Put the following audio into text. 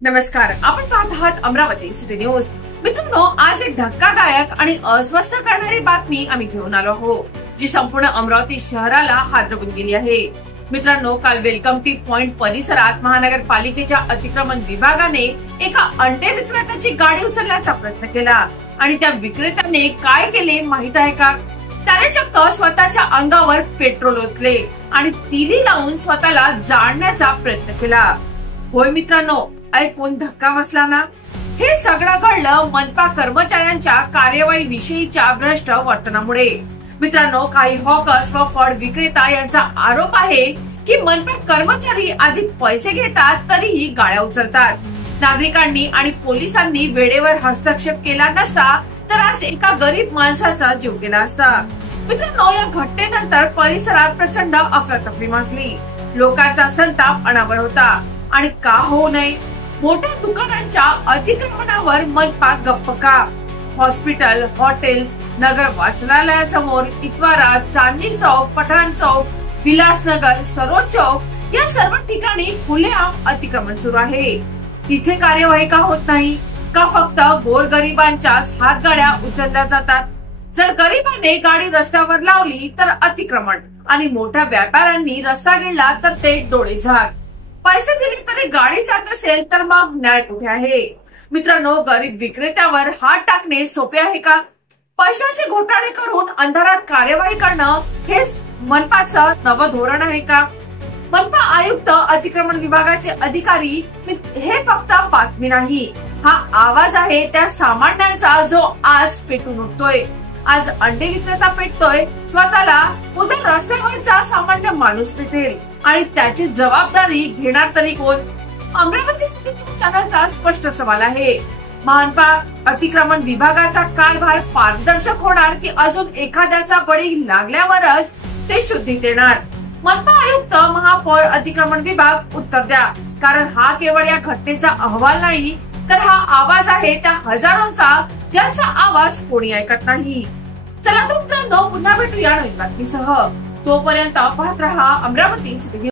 नमस्कार, आपण पाहत आहात अमरावती सिटी न्यूज। मित्रांनो, आज एक धक्कादायक आणि अस्वस्थ करणारी बातमी आम्ही घेऊन आलो आहोत, जी संपूर्ण अमरावती शहराला हादरवून गेली आहे। मित्रांनो, काल वेलकम टी पॉइंट परिसरात महानगरपालिकेच्या अतिक्रमण विभागाने एका अंडे विक्रेत्याची गाडी उचलण्याचा प्रयत्न केला आणि त्या विक्रेत्याने काय केले माहित आहे का? त्याने चक्क स्वतःच्या अंगावर पेट्रोल ओतले आणि तिली लावून स्वतःला जाळण्याचा प्रयत्न केला। होय मित्रांनो, ऐकून धक्का बसला ना? हे सगळं घडलं मनपा कर्मचाऱ्यांच्या कार्यवाही विषयीच्या भ्रष्ट वर्तनामुळे। मित्रांनो, काही हॉकर्स व फळ विक्रेता यांचा आरोप आहे की मनपा कर्मचारी आधी पैसे घेतात तरीही गाड्या उचलतात। नागरिकांनी आणि पोलिसांनी वेळेवर हस्तक्षेप केला नसता तर आज एका गरीब माणसाचा जीव गेला असता। मित्रांनो, या घटनेनंतर परिसरात प्रचंड अफरातफरी माजली। लोकांचा संताप अनावर होता आणि का होऊ नये, मोठ्या दुकानांच्या अतिक्रमणावर मनपा गप्प का? हॉस्पिटल, हॉटेल्स, नगर वाचनालयासमोर, इतवारा, चांदणी चौक, पठाण चौक, विलासनगर, सरोज चौक या सर्व ठिकाणी खुलेआम अतिक्रमण सुरू आहे। तिथे कार्यवाही का होत नाही? का फक्त गोरगरिबांच्याच हातगाड्या उचलल्या जातात? जर गरिबाने गाडी रस्त्यावर लावली तर अतिक्रमण आणि मोठ्या व्यापाऱ्यांनी रस्ता घेतला तर ते डोळे झाक। पैसे दिले तरी गाडी जात असेल तर मग न्याय कुठे आहे? मित्रांनो, गरीब विक्रेत्यावर हात टाकणे सोपे आहे का? पैशाचे घोटाळे करून अंधारात कार्यवाही करणं हे मनपाचं नवं धोरण आहे का? मनपा आयुक्त, अतिक्रमण विभागाचे अधिकारी हे फक्त बातमी नाही, हा आवाज आहे त्या सामान्यांचा जो आज पेटून उठतोय। आज अंडे विक्रेता पेटतोय स्वतःला, उद्या रस्त्यावरचा सामान्य माणूस पेटेल आणि त्याची जबाबदारी घेणार तरी कोण? अमरावती सिटी न्यूज चॅनलचा स्पष्ट सवाल आहे। मनपा अतिक्रमण विभागाचा कारभार पारदर्शक होणार की अजून एखाद्याचा बळी लागल्यावरच ते शुद्धीत येणार? मनपा आयुक्त, महापौर, अतिक्रमण विभाग उत्तर द्या, कारण हा केवळ या घटनेचा अहवाल नाही तर हा आवाज आहे त्या हजारोंचा ज्यांचा आवाज कोणी ऐकत नाही। चला तर मित्रांनो, पुन्हा भेटूया नवीन बातमीसह। तोपर्यंत पाहत रहा अमरावती सिटी न्यूज।